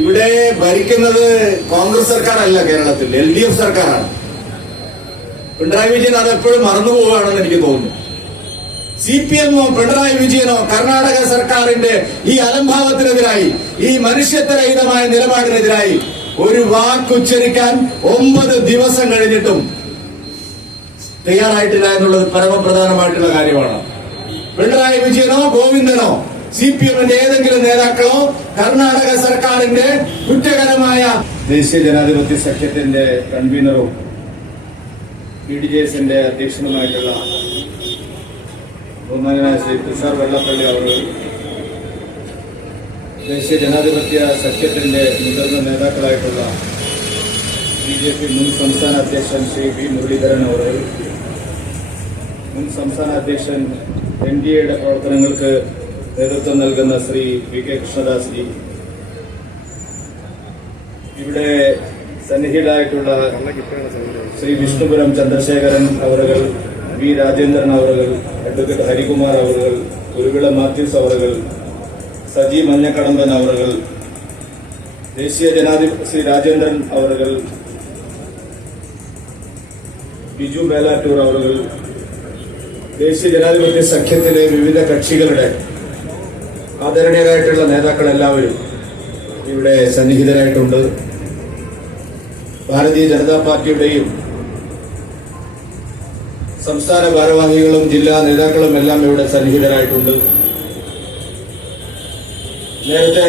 ഇവിടെ ഭരിക്കുന്നത് കോൺഗ്രസ് സർക്കാരല്ല കേരളത്തിൽ എൽ ഡി എഫ് സർക്കാരാണ്. പിണറായി വിജയൻ അത് എപ്പോഴും മറന്നു പോവുകയാണെന്ന് എനിക്ക് തോന്നുന്നു. സി പി എമ്മോ പിണറായി വിജയനോ കർണാടക സർക്കാരിന്റെ ഈ അലംഭാവത്തിനെതിരായി ഈ മനുഷ്യത്വരഹിതമായ നിലപാടിനെതിരായി ഒരു വാക്കുച്ചരിക്കാൻ ഒമ്പത് ദിവസം കഴിഞ്ഞിട്ടും തയ്യാറായിട്ടില്ല എന്നുള്ളത് പരമപ്രധാനമായിട്ടുള്ള കാര്യമാണ്. പിണറായി വിജയനോ ഗോവിന്ദനോ സി പി എമ്മിന്റെ ഏതെങ്കിലും നേതാക്കളോ കർണാടക സർക്കാരിന്റെ കുറ്റകരമായ ദേശീയ ജനാധിപത്യ സഖ്യത്തിന്റെ കൺവീനറും പി ഡി ജെ എസിന്റെ അധ്യക്ഷനുമായിട്ടുള്ള ബഹുമാനായ ശ്രീ തുഷാർ വെള്ളപ്പള്ളി അവർ ദേശീയ ജനാധിപത്യ സഖ്യത്തിന്റെ മുതിർന്ന നേതാക്കളായിട്ടുള്ള ബി ജെ പി മുൻ സംസ്ഥാന അധ്യക്ഷൻ ശ്രീ വി മുരളീധരൻ അവർ മുൻ സംസ്ഥാന അധ്യക്ഷൻ എൻ ഡി എയുടെ പ്രവർത്തനങ്ങൾക്ക് നേതൃത്വം നൽകുന്ന ശ്രീ വി കെ കൃഷ്ണദാസ് ജി. ഇവിടെ സന്നിഹിതരായിട്ടുള്ള ശ്രീ വിഷ്ണുപുരം ചന്ദ്രശേഖരൻ അവറുകൾ വി രാജേന്ദ്രൻ അവറുകൾ അഡ്വക്കേറ്റ് ഹരികുമാർ അവറുകൾ കുരുവിള മാത്യൂസ് അവറുകൾ സജി മഞ്ഞക്കടമ്പൻ അവറുകൾ ദേശീയ ജനാധിപത്യ ശ്രീ രാജേന്ദ്രൻ അവറുകൾ ബിജു മേലാറ്റൂർ അവറുകൾ ദേശീയ ജനാധിപത്യ സഖ്യത്തിലെ വിവിധ കക്ഷികളുടെ ആദരണീയരായിട്ടുള്ള നേതാക്കൾ എല്ലാവരും ഇവിടെ സന്നിഹിതരായിട്ടുണ്ട്. ഭാരതീയ ജനതാ പാർട്ടിയുടെയും സംസ്ഥാന ഭാരവാഹികളും ജില്ലാ നേതാക്കളും എല്ലാം ഇവിടെ സന്നിഹിതരായിട്ടുണ്ട്. നേരത്തെ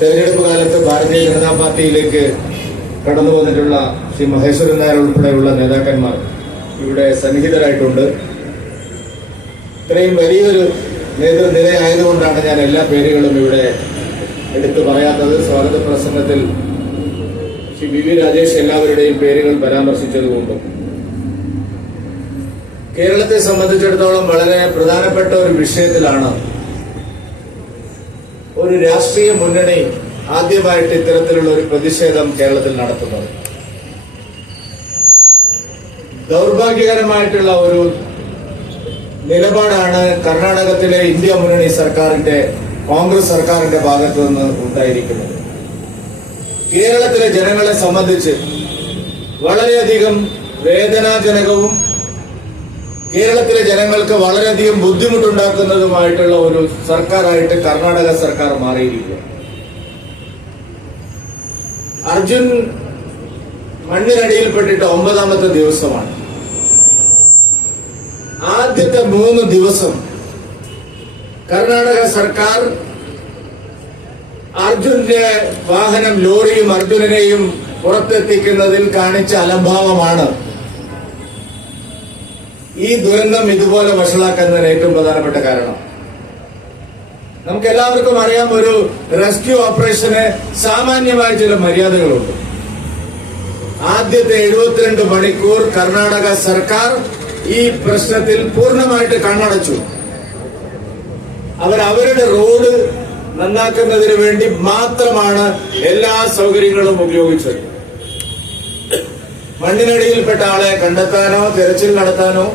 തെരഞ്ഞെടുപ്പ് കാലത്ത് ഭാരതീയ ജനതാ പാർട്ടിയിലേക്ക് കടന്നു വന്നിട്ടുള്ള ശ്രീ മഹേശ്വരൻ നായർ ഉൾപ്പെടെയുള്ള നേതാക്കന്മാർ ഇവിടെ സന്നിഹിതരായിട്ടുണ്ട്. ഇത്രയും വലിയൊരു നേതൃനിര ആയതുകൊണ്ടാണ് ഞാൻ എല്ലാ പേരുകളും ഇവിടെ എടുത്തു പറയാത്തത്. സ്വാഗത പ്രസംഗത്തിൽ ശ്രീ വി വി രാജേഷ് എല്ലാവരുടെയും പേരുകൾ പരാമർശിച്ചതുകൊണ്ടും കേരളത്തെ സംബന്ധിച്ചിടത്തോളം വളരെ പ്രധാനപ്പെട്ട ഒരു വിഷയത്തിലാണ് ഒരു രാഷ്ട്രീയ മുന്നണി ആദ്യമായിട്ട് ഇത്തരത്തിലുള്ള ഒരു പ്രതിഷേധം കേരളത്തിൽ നടത്തുന്നത്. ദൗർഭാഗ്യകരമായിട്ടുള്ള ഒരു നിലപാടാണ് കർണാടകത്തിലെ ഇന്ത്യ മുന്നണി സർക്കാരിന്റെ കോൺഗ്രസ് സർക്കാരിന്റെ ഭാഗത്തു നിന്ന് ഉണ്ടായിരിക്കുന്നത്. കേരളത്തിലെ ജനങ്ങളെ സംബന്ധിച്ച് വളരെയധികം വേദനാജനകവും കേരളത്തിലെ ജനങ്ങൾക്ക് വളരെയധികം ബുദ്ധിമുട്ടുണ്ടാക്കുന്നതുമായിട്ടുള്ള ഒരു സർക്കാരായിട്ട് കർണാടക സർക്കാർ മാറിയിരിക്കുക അർജുൻ മണ്ണിനടിയിൽപ്പെട്ടിട്ട് ഒമ്പതാമത്തെ ദിവസമാണ്. ആദ്യത്തെ മൂന്ന് ദിവസം കർണാടക സർക്കാർ അർജുന്റെ വാഹനം ലോറിയും അർജുനനെയും പുറത്തെത്തിക്കുന്നതിൽ കാണിച്ച അലംഭാവമാണ്. ഈ ദുരന്തം ഇതുപോലെ വഷളാക്കുന്നതിന് ഏറ്റവും പ്രധാനപ്പെട്ട കാരണം. നമുക്ക് എല്ലാവർക്കും അറിയാം ഒരു റെസ്ക്യൂ ഓപ്പറേഷന് സാമാന്യമായ ചില മര്യാദകളുണ്ട്. ആദ്യത്തെ എഴുപത്തിരണ്ട് മണിക്കൂർ കർണാടക സർക്കാർ ഈ പ്രശ്നത്തിൽ പൂർണമായിട്ട് കണ്ണടച്ചു. അവർ അവരുടെ റോഡ് നന്നാക്കുന്നതിന് വേണ്ടി മാത്രമാണ് എല്ലാ സൗകര്യങ്ങളും ഉപയോഗിച്ചത്. മണ്ണിനടിയിൽപ്പെട്ട ആളെ കണ്ടെത്താനോ തെരച്ചിൽ നടത്താനോ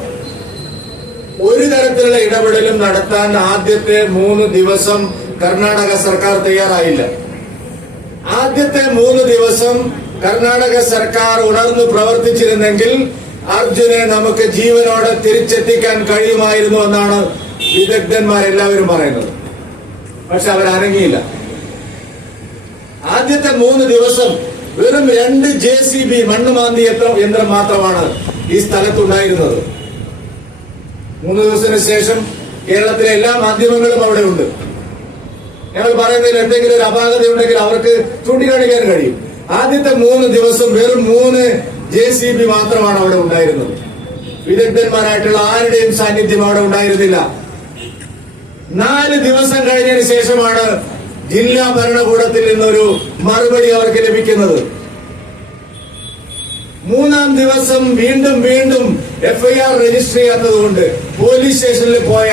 ഒരു തരത്തിലുള്ള ഇടപെടലും നടത്താൻ ആദ്യത്തെ മൂന്ന് ദിവസം കർണാടക സർക്കാർ തയ്യാറായില്ല. ആദ്യത്തെ മൂന്ന് ദിവസം കർണാടക സർക്കാർ ഉണർന്നു പ്രവർത്തിച്ചിരുന്നെങ്കിൽ അർജുനെ നമുക്ക് ജീവനോടെ തിരിച്ചെത്തിക്കാൻ കഴിയുമായിരുന്നു എന്നാണ് വിദഗ്ധന്മാരെല്ലാവരും പറയുന്നത്. പക്ഷെ അവരറങ്ങിയില്ല ആദ്യത്തെ മൂന്ന് ദിവസം വെറും രണ്ട് ജെ സി ബി മണ്ണ് മാന്തി യന്ത്രം മാത്രമാണ് ഈ സ്ഥലത്തുണ്ടായിരുന്നത്. മൂന്ന് ദിവസത്തിന് ശേഷം കേരളത്തിലെ എല്ലാ മാധ്യമങ്ങളും അവിടെ ഉണ്ട് ഞങ്ങൾ പറയുന്നതിൽ എന്തെങ്കിലും ഒരു അപാകത ഉണ്ടെങ്കിൽ അവർക്ക് ചൂണ്ടിക്കാണിക്കാൻ കഴിയും. ആദ്യത്തെ മൂന്ന് ദിവസം വെറും മൂന്ന് ജെ സി ബി മാത്രമാണ് അവിടെ ഉണ്ടായിരുന്നത്. വിദഗ്ധന്മാരായിട്ടുള്ള ആരുടെയും സാന്നിധ്യം അവിടെ ഉണ്ടായിരുന്നില്ല. നാല് ദിവസം കഴിഞ്ഞതിന് ശേഷമാണ് ജില്ലാ ഭരണകൂടത്തിൽ നിന്നൊരു മറുപടി അവർക്ക് ലഭിക്കുന്നത്. മൂന്നാം ദിവസം വീണ്ടും വീണ്ടും എഫ്ഐആർ രജിസ്റ്റർ ചെയ്യാത്തതുകൊണ്ട് പോലീസ് സ്റ്റേഷനിൽ പോയ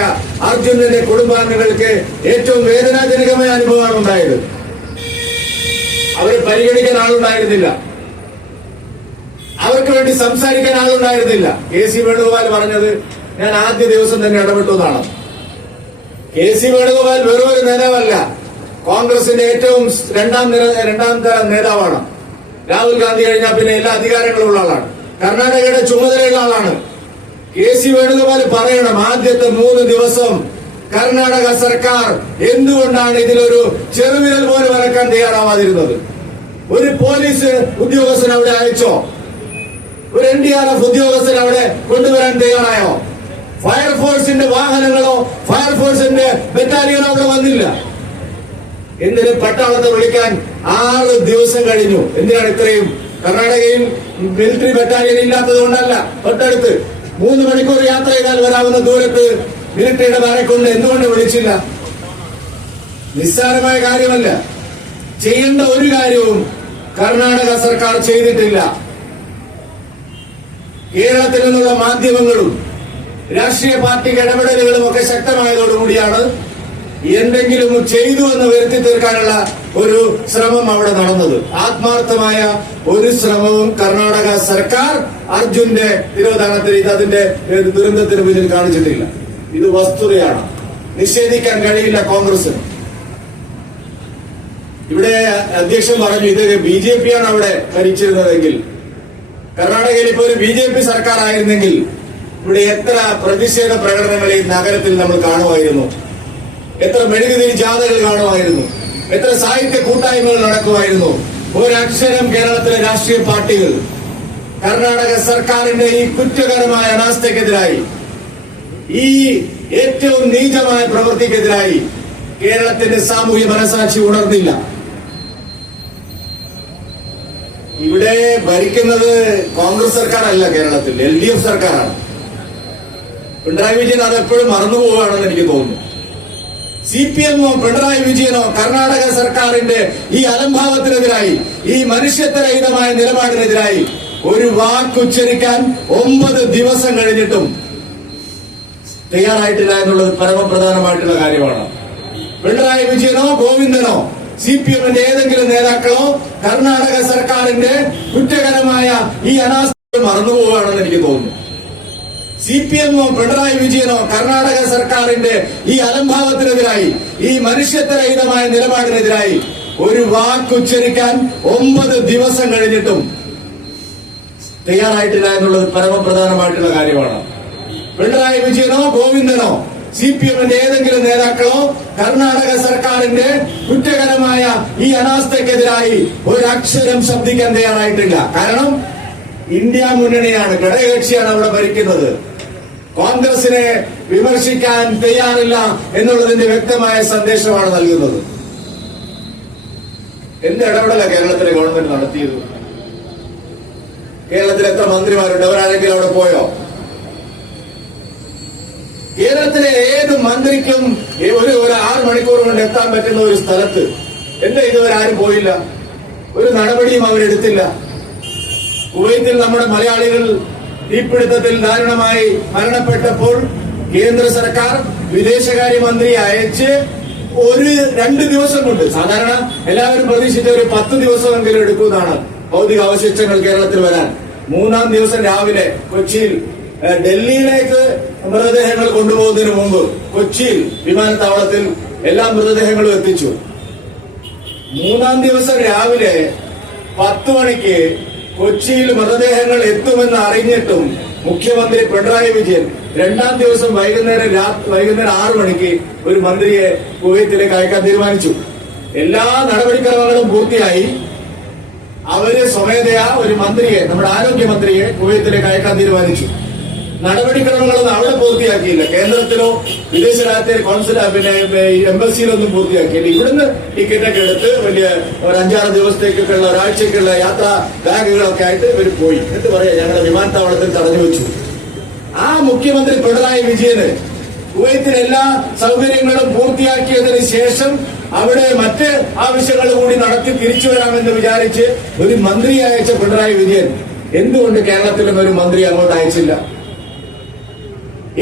അർജുനന്റെ കുടുംബാംഗങ്ങൾക്ക് ഏറ്റവും വേദനാജനകമായ അനുഭവമാണ് ഉണ്ടായത്. അവരെ പരിഗണിക്കാൻ ആളുണ്ടായിരുന്നില്ല. അവർക്ക് വേണ്ടി സംസാരിക്കാൻ ആളുണ്ടായിരുന്നില്ല. കെ സി വേണുഗോപാൽ പറഞ്ഞത് ഞാൻ ആദ്യ ദിവസം തന്നെ ഇടപെട്ടതാണ് കെ സി വേണുഗോപാൽ വെറും ഒരു നേതാവല്ല. കോൺഗ്രസിന്റെ ഏറ്റവും രണ്ടാം രണ്ടാം തരം നേതാവാണ്. രാഹുൽ ഗാന്ധി കഴിഞ്ഞാൽ പിന്നെ എല്ലാ അധികാരങ്ങളും ഉള്ള ആളാണ്. കർണാടകയുടെ ചുമതലയുള്ള ആളാണ്. കെ സി വേണുഗോപാൽ പറയണം ആദ്യത്തെ മൂന്ന് ദിവസം കർണാടക സർക്കാർ എന്തുകൊണ്ടാണ് ഇതിലൊരു ചെറുവിരൽ പോലും ഇറക്കാൻ തയ്യാറാവാതിരുന്നത്? ഒരു പോലീസ് ഉദ്യോഗസ്ഥൻ അവിടെ അയച്ചോ? ഒരു എൻ ഡി ആർ എഫ് ഉദ്യോഗസ്ഥൻ അവിടെ കൊണ്ടുവരാൻ തയ്യാറായോ? ഫയർഫോഴ്സിന്റെ വാഹനങ്ങളോ ഫയർഫോഴ്സിന്റെ ബറ്റാലിയനോ അവിടെ വന്നില്ല. എന്തിന് പട്ടാളത്തെ വിളിക്കാൻ ആറ് ദിവസം കഴിഞ്ഞു. എന്തിനാണ് ഇത്രയും? കർണാടകയിൽ മിലിറ്ററി ബറ്റാലിയൻ ഇല്ലാത്തത് കൊണ്ടല്ല. തൊട്ടടുത്ത് മൂന്ന് മണിക്കൂർ യാത്ര ചെയ്താൽ വരാവുന്ന ദൂരത്ത് മിലിറ്ററിയുടെ കൊണ്ട് എന്തുകൊണ്ട് വിളിച്ചില്ല? നിസ്സാരമായ കാര്യമല്ല. ചെയ്യേണ്ട ഒരു കാര്യവും കർണാടക സർക്കാർ ചെയ്തിട്ടില്ല. കേരളത്തിൽ നിന്നുള്ള മാധ്യമങ്ങളും രാഷ്ട്രീയ പാർട്ടിക്ക് ഇടപെടലുകളും ഒക്കെ ശക്തമായതോടുകൂടിയാണ് എന്തെങ്കിലും ചെയ്തു എന്ന് വരുത്തി തീർക്കാനുള്ള ഒരു ശ്രമം അവിടെ നടന്നത്. ആത്മാർത്ഥമായ ഒരു ശ്രമവും കർണാടക സർക്കാർ അർജുന്റെ തിരോധാനത്തിന് ഇത് അതിന്റെ ദുരന്തത്തിന് മുന്നിൽ കാണിച്ചിട്ടില്ല. ഇത് വസ്തുതയാണ്. നിഷേധിക്കാൻ കഴിയില്ല കോൺഗ്രസിന്. ഇവിടെ അധ്യക്ഷൻ പറഞ്ഞു ഇത് ബി ജെ പി ആണ് അവിടെ ഭരിച്ചിരുന്നതെങ്കിൽ കർണാടകയിൽ ഇപ്പോൾ ഒരു ബി ജെ പി സർക്കാർ ആയിരുന്നെങ്കിൽ ഇവിടെ എത്ര പ്രതിഷേധ പ്രകടനങ്ങൾ ഈ നഗരത്തിൽ നമ്മൾ കാണുമായിരുന്നു? എത്ര മെഴുകുതിരി ജാഥകൾ കാണുമായിരുന്നു? എത്ര സാഹിത്യ കൂട്ടായ്മകൾ നടക്കുമായിരുന്നു? ഒരക്ഷരം കേരളത്തിലെ രാഷ്ട്രീയ പാർട്ടികൾ. കർണാടക സർക്കാരിന്റെ ഈ കുറ്റകരമായ അനാസ്ഥക്കെതിരായി ഈ ഏറ്റവും നീചമായ പ്രവൃത്തിക്കെതിരായി കേരളത്തിന്റെ സാമൂഹ്യ മനസാക്ഷി ഉണർന്നില്ല. ഇവിടെ ഭരിക്കുന്നത് കോൺഗ്രസ് സർക്കാരല്ല കേരളത്തിൽ എൽ ഡി എഫ് സർക്കാരാണ്. പിണറായി വിജയൻ അതെപ്പോഴും മറന്നുപോവുകയാണെന്ന് എനിക്ക് തോന്നുന്നു. സി പി എമ്മോ പിണറായി വിജയനോ കർണാടക സർക്കാരിന്റെ ഈ അലംഭാവത്തിനെതിരായി ഈ മനുഷ്യത്വരഹിതമായ നിലപാടിനെതിരായി ഒരു വാക്കുച്ചരിക്കാൻ ഒമ്പത് ദിവസം കഴിഞ്ഞിട്ടും തയ്യാറായിട്ടില്ല എന്നുള്ളത് പരമപ്രധാനമായിട്ടുള്ള കാര്യമാണ്. പിണറായി വിജയനോ ഗോവിന്ദനോ സി പി എമ്മിന്റെ ഏതെങ്കിലും നേതാക്കളോ കർണാടക സർക്കാരിന്റെ കുറ്റകരമായ ഈ അനാസ്ഥ മറന്നുപോവുകയാണെന്ന് എനിക്ക് തോന്നുന്നു. സി പി എമ്മോ പിണറായി വിജയനോ കർണാടക സർക്കാരിന്റെ ഈ അലംഭാവത്തിനെതിരായി ഈ മനുഷ്യത്വരഹിതമായ നിലപാടിനെതിരായി ഒരു വാക്കുച്ചരിക്കാൻ ഒമ്പത് ദിവസം കഴിഞ്ഞിട്ടും തയ്യാറായിട്ടില്ല എന്നുള്ളത് പരമപ്രധാനമായിട്ടുള്ള കാര്യമാണ്. പിണറായി വിജയനോ ഗോവിന്ദനോ സി പി എമ്മിന്റെ ഏതെങ്കിലും നേതാക്കളോ കർണാടക സർക്കാരിന്റെ കുറ്റകരമായ ഈ അനാസ്ഥക്കെതിരായി ഒരക്ഷരം ശബ്ദിക്കാൻ തയ്യാറായിട്ടില്ല. കാരണം ഇന്ത്യ മുന്നണിയാണ് ഘടകകക്ഷിയാണ് അവിടെ ഭരിക്കുന്നത്. കോൺഗ്രസിനെ വിമർശിക്കാൻ തയ്യാറില്ല എന്നുള്ളതിന്റെ വ്യക്തമായ സന്ദേശമാണ് നൽകുന്നത്. എന്ത് ഇടപെടല കേരളത്തിലെ ഗവൺമെന്റ് നടത്തിയത്? കേരളത്തിൽ എത്ര മന്ത്രിമാരുണ്ട്? അവരാരെങ്കിലും അവിടെ പോയോ? കേരളത്തിലെ ഏത് മന്ത്രിക്കും ഒരു ഒരു ആറ് മണിക്കൂർ കൊണ്ട് എത്താൻ പറ്റുന്ന ഒരു സ്ഥലത്ത് എന്താ ഇതുവരെ ആരും പോയില്ല. ഒരു നടപടിയും അവരെടുത്തില്ല. കുവൈത്തിൽ നമ്മുടെ മലയാളികൾ തീപിടുത്തത്തിൽ ദാരുണമായി മരണപ്പെട്ടപ്പോൾ കേന്ദ്ര സർക്കാർ വിദേശകാര്യമന്ത്രി അയച്ച് ഒരു രണ്ട് ദിവസം കൊണ്ട് സാധാരണ എല്ലാവരും പ്രതീക്ഷിച്ച ഒരു പത്ത് ദിവസമെങ്കിലും എടുക്കുന്നതാണ് ഭൗതിക അവശിഷ്ടങ്ങൾ കേരളത്തിൽ വരാൻ. മൂന്നാം ദിവസം രാവിലെ കൊച്ചിയിൽ ഡൽഹിയിലേക്ക് മൃതദേഹങ്ങൾ കൊണ്ടുപോകുന്നതിന് മുമ്പ് കൊച്ചിയിൽ വിമാനത്താവളത്തിൽ എല്ലാ മൃതദേഹങ്ങളും എത്തിച്ചു. മൂന്നാം ദിവസം രാവിലെ പത്ത് മണിക്ക് കൊച്ചിയിൽ മൃതദേഹങ്ങൾ എത്തുമെന്ന് അറിഞ്ഞിട്ടും മുഖ്യമന്ത്രി പിണറായി വിജയൻ രണ്ടാം ദിവസം വൈകുന്നേരം വൈകുന്നേരം ആറു മണിക്ക് ഒരു മന്ത്രിയെ കുവൈത്തിലേക്ക് അയക്കാൻ തീരുമാനിച്ചു. എല്ലാ നടപടിക്രമങ്ങളും പൂർത്തിയായി. അവർ സ്വമേധയാ ഒരു മന്ത്രിയെ നമ്മുടെ ആരോഗ്യമന്ത്രിയെ കുവൈത്തിലേക്ക് അയക്കാൻ തീരുമാനിച്ചു. നടപടിക്രമങ്ങളൊന്നും അവിടെ പൂർത്തിയാക്കിയില്ല. കേന്ദ്രത്തിലോ വിദേശ രാജ്യത്തെ കോൺസുല പിന്നെ എംബസിയിലൊന്നും പൂർത്തിയാക്കിയില്ല. ഇവിടുന്ന് ടിക്കറ്റൊക്കെ എടുത്ത് വലിയ ഒരു അഞ്ചാറ് ദിവസത്തേക്കൊക്കെയുള്ള ഒരാഴ്ചക്കുള്ള യാത്രാ ബാഗുകളൊക്കെ ആയിട്ട് ഇവർ പോയി. എന്നിട്ട് പറയാ ഞങ്ങളുടെ വിമാനത്താവളത്തിൽ തടഞ്ഞു വെച്ചു. ആ മുഖ്യമന്ത്രി പിണറായി വിജയന് കുവൈത്തിന് എല്ലാ സൗകര്യങ്ങളും പൂർത്തിയാക്കിയതിന് ശേഷം അവിടെ മറ്റ് ആവശ്യങ്ങൾ കൂടി നടത്തി തിരിച്ചു വരാമെന്ന് വിചാരിച്ച് ഒരു മന്ത്രി അയച്ച പിണറായി വിജയൻ എന്തുകൊണ്ട് കേരളത്തിലും ഒരു മന്ത്രി അങ്ങോട്ട് അയച്ചില്ല?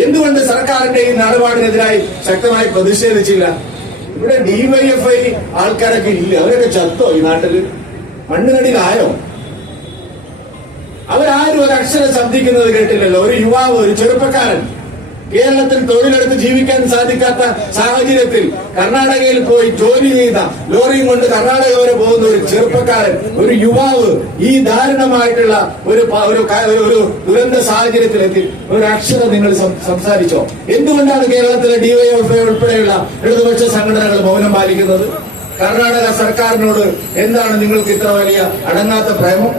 എന്തുകൊണ്ട് സർക്കാരിന്റെ ഈ നിലപാടിനെതിരായി ശക്തമായി പ്രതിഷേധിച്ചില്ല? ഇവിടെ ഡിവൈഎഫ്ഐ ആൾക്കാരൊക്കെ ഇല്ല. അവരൊക്കെ ചത്തോ ഈ നാട്ടിൽ? മണ്ണുകടിയിലായോ അവരാരും ഒരു അക്ഷരം ശബ്ദിക്കുന്നത് കേട്ടില്ലല്ലോ. ഒരു യുവാവ് ഒരു ചെറുപ്പക്കാരൻ. കേരളത്തിൽ തൊഴിലെടുത്ത് ജീവിക്കാൻ സാധിക്കാത്ത സാഹചര്യത്തിൽ കർണാടകയിൽ പോയി ജോലി ചെയ്ത ലോറിയും കൊണ്ട് കർണാടക വരെ പോകുന്ന ഒരു ചെറുപ്പക്കാരൻ ഒരു യുവാവ് ഈ ദാരുണമായിട്ടുള്ള ഒരു ഒരു ദുരന്ത സാഹചര്യത്തിലെത്തി. ഒരു അക്ഷരം നിങ്ങൾ സംസാരിച്ചോ? എന്തുകൊണ്ടാണ് കേരളത്തിലെ ഡിവൈഎഫ്ഐ ഉൾപ്പെടെയുള്ള ഇടതുപക്ഷ സംഘടനകൾ മൗനം പാലിക്കുന്നത്? കർണാടക സർക്കാരിനോട് എന്താണ് നിങ്ങൾക്ക് ഇത്ര വലിയ അടങ്ങാത്ത പ്രേമം?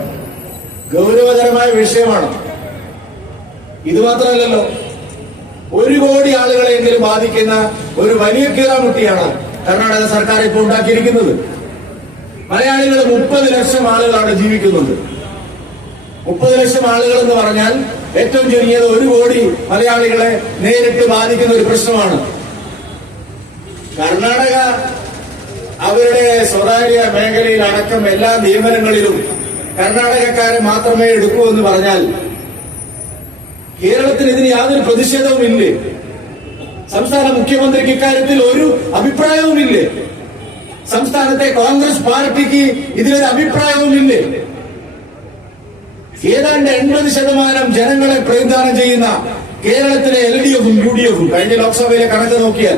ഗൗരവതരമായ വിഷയമാണ്. ഇത് മാത്രമല്ലല്ലോ ഒരു കോടി ആളുകളെ ആളുകളെങ്കിലും ബാധിക്കുന്ന ഒരു വലിയ കീറാമുട്ടിയാണ് കർണാടക സർക്കാർ ഇപ്പോൾ ഉണ്ടാക്കിയിരിക്കുന്നത്. മലയാളികൾ മുപ്പത് ലക്ഷം ആളുകൾ അവിടെ ജീവിക്കുന്നുണ്ട് മുപ്പത് ലക്ഷം ആളുകൾ എന്ന് പറഞ്ഞാൽ ഏറ്റവും ചുരുങ്ങിയത് ഒരു കോടി മലയാളികളെ നേരിട്ട് ബാധിക്കുന്ന ഒരു പ്രശ്നമാണ്. കർണാടക അവരുടെ സ്വകാര്യ മേഖലയിൽ അടക്കം എല്ലാ നിയമനങ്ങളിലും കർണാടകക്കാരെ മാത്രമേ എടുക്കൂ എന്ന് പറഞ്ഞാൽ കേരളത്തിൽ ഇതിന് യാതൊരു പ്രതിഷേധവും ഇല്ലേ? സംസ്ഥാന മുഖ്യമന്ത്രിക്ക് ഇക്കാര്യത്തിൽ ഒരു അഭിപ്രായവും ഇല്ലേ? സംസ്ഥാനത്തെ കോൺഗ്രസ് പാർട്ടിക്ക് ഇതിലൊരു അഭിപ്രായവുമില്ലേ ഏതാണ്ട് എൺപത് ശതമാനം ജനങ്ങളെ പ്രതിദാനം ചെയ്യുന്ന കേരളത്തിലെ എൽ ഡി എഫും യു ഡി എഫും കഴിഞ്ഞ ലോക്സഭയിലെ കണക്ക് നോക്കിയാൽ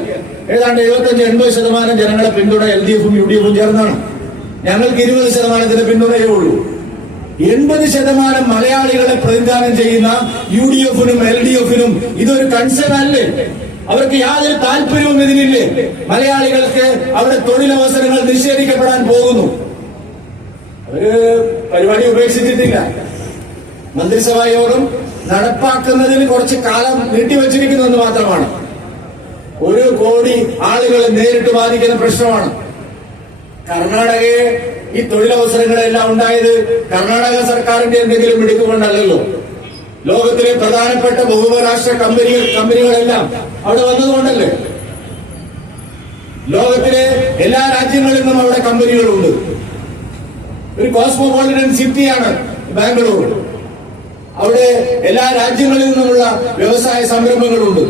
ഏതാണ്ട് എഴുപത്തഞ്ച് എൺപത് ശതമാനം ജനങ്ങളെ പിന്തുണ എൽ ഡി എഫും യു ഡി എഫും ചേർന്നാണ്. ഞങ്ങൾക്ക് ഇരുപത് ശതമാനത്തിന്റെ പിന്തുണയേ ഉള്ളൂ. എൺപത് ശതമാനം മലയാളികളെ പ്രതിനിധാനം ചെയ്യുന്ന യു ഡി എഫിനും എൽ ഡി എഫിനും ഇതൊരു കൺസേൺ അല്ലേ? അവർക്ക് യാതൊരു താല്പര്യവും ഇതിനില്ലേ? മലയാളികൾക്ക് അവരുടെ തൊഴിലവസരങ്ങൾ നിഷേധിക്കപ്പെടാൻ പോകുന്നു. അവർ പരിപാടി ഉപേക്ഷിച്ചിട്ടില്ല. മന്ത്രിസഭാ യോഗം നടപ്പാക്കുന്നതിന് കുറച്ച് കാലം നീട്ടിവച്ചിരിക്കുന്നു എന്ന് മാത്രമാണ്. ഒരു കോടി ആളുകളെ നേരിട്ട് ബാധിക്കുന്ന പ്രശ്നമാണ്. കർണാടകയെ ഈ തൊഴിലവസരങ്ങളെല്ലാം ഉണ്ടായത് കർണാടക സർക്കാരിന്റെ എന്തെങ്കിലും മിടുക്കുകൊണ്ടല്ലല്ലോ ലോകത്തിലെ പ്രധാനപ്പെട്ട ബഹുരാഷ്ട്ര കമ്പനികൾ കമ്പനികളെല്ലാം അവിടെ വന്നതുകൊണ്ടല്ലേ? ലോകത്തിലെ എല്ലാ രാജ്യങ്ങളിൽ നിന്നും അവിടെ കമ്പനികളുണ്ട്. ഒരു കോസ്മോപോളിറ്റൻ സിറ്റിയാണ് ബാംഗ്ലൂർ. അവിടെ എല്ലാ രാജ്യങ്ങളിൽ നിന്നുമുള്ള വ്യവസായ സംരംഭങ്ങളുണ്ട്.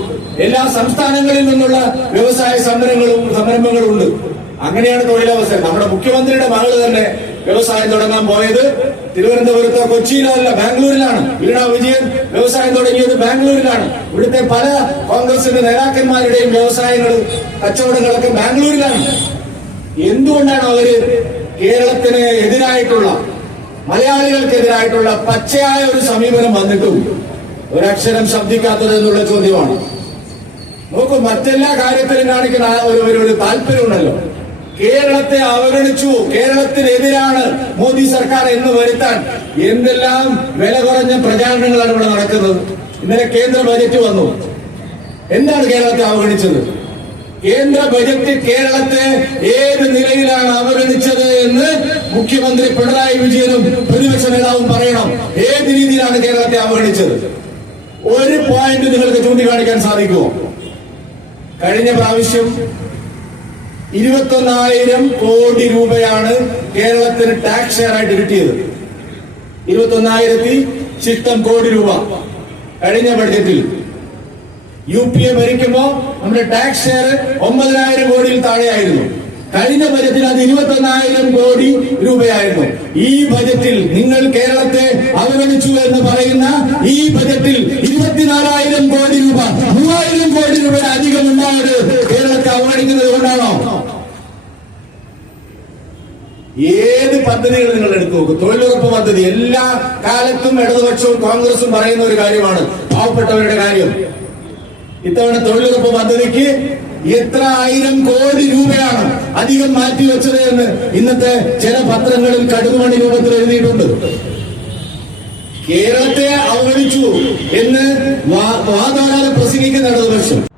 എല്ലാ സംസ്ഥാനങ്ങളിൽ നിന്നുള്ള വ്യവസായ സംരംഭങ്ങളും സംരംഭങ്ങളുണ്ട്. അങ്ങനെയാണ് തൊഴിലവസരം. നമ്മുടെ മുഖ്യമന്ത്രിയുടെ മകൾ തന്നെ വ്യവസായം തുടങ്ങാൻ പോയത് തിരുവനന്തപുരത്തോ കൊച്ചിയിലല്ല ബാംഗ്ലൂരിലാണ്. വീണ വിജയൻ വ്യവസായം തുടങ്ങിയത് ബാംഗ്ലൂരിലാണ്. ഇവിടുത്തെ പല കോൺഗ്രസിന്റെ നേതാക്കന്മാരുടെയും വ്യവസായങ്ങൾ കച്ചവടങ്ങളൊക്കെ ബാംഗ്ലൂരിലാണ്. എന്തുകൊണ്ടാണ് അവർ കേരളത്തിന് എതിരായിട്ടുള്ള മലയാളികൾക്കെതിരായിട്ടുള്ള പച്ചയായ ഒരു സമീപനം വന്നിട്ടും ഒരക്ഷരം ശബ്ദിക്കാത്തത് എന്നുള്ള ചോദ്യമാണ്. നോക്കൂ മറ്റെല്ലാ കാര്യത്തിലും കാണിക്കുന്ന ഒരു- ഒരു താല്പര്യമുണ്ടല്ലോ. കേരളത്തെ അവഗണിച്ചു. കേരളത്തിനെതിരാണ് മോദി സർക്കാർ എന്ന് വരുത്താൻ എന്തെല്ലാം വില കുറഞ്ഞ പ്രചാരണങ്ങളാണ് ഇവിടെ നടക്കുന്നത്. ഇന്നലെ കേന്ദ്ര ബജറ്റ് വന്നു. എന്താണ് കേരളത്തെ അവഗണിച്ചത്? കേന്ദ്ര ബജറ്റ് കേരളത്തെ ഏത് നിലയിലാണ് അവഗണിച്ചത് എന്ന് മുഖ്യമന്ത്രി പിണറായി വിജയനും പ്രതിപക്ഷ നേതാവും പറയണം. ഏത് രീതിയിലാണ് കേരളത്തെ അവഗണിച്ചത്? ഒരു പോയിന്റ് നിങ്ങൾക്ക് ചൂണ്ടിക്കാണിക്കാൻ സാധിക്കുമോ? കഴിഞ്ഞ പ്രാവശ്യം ഇരുപത്തൊന്നായിരം കോടി രൂപയാണ് കേരളത്തിന് ടാക്സ് ഷെയർ ആയിട്ട് കിട്ടിയത്. ഇരുപത്തൊന്നായിരത്തി ചിത്തം കോടി രൂപ കഴിഞ്ഞ ബഡ്ജറ്റിൽ യു പി എ ഭരിക്കുമ്പോ നമ്മുടെ ടാക്സ് ഷെയർ ഒമ്പതിനായിരം കോടിയിൽ താഴെയായിരുന്നു. കഴിഞ്ഞ ബജറ്റിൽ അത് ഇരുപത്തൊന്നായിരം കോടി രൂപയായിരുന്നു. ഈ ബജറ്റിൽ നിങ്ങൾ കേരളത്തെ അവഗണിച്ചു എന്ന് പറയുന്ന ഈ ബജറ്റിൽ ഇരുപത്തിനാലായിരം കോടി രൂപ മൂവായിരം കോടി രൂപ അധികം ഉണ്ടായത് കേരളത്തെ അവഗണിക്കുന്നത് കൊണ്ടാണോ? ഏത് പദ്ധതികൾ നിങ്ങൾ എടുത്തു നോക്കും. തൊഴിലുറപ്പ് പദ്ധതി എല്ലാ കാലത്തും ഇടതുപക്ഷവും കോൺഗ്രസും പറയുന്ന ഒരു കാര്യമാണ്. പാവപ്പെട്ടവരുടെ കാര്യം. ഇത്തവണ തൊഴിലുറപ്പ് പദ്ധതിക്ക് എത്ര ആയിരം കോടി രൂപയാണ് അധികം മാറ്റിവെച്ചത് എന്ന് ഇന്നത്തെ ചില പത്രങ്ങളിൽ കടുകുമണി രൂപത്തിൽ എഴുതിയിട്ടുണ്ട്. കേരളത്തെ അവഗണിച്ചു എന്ന് വാതാരാലം പ്രസംഗിക്കുന്ന ഇടതുപക്ഷം.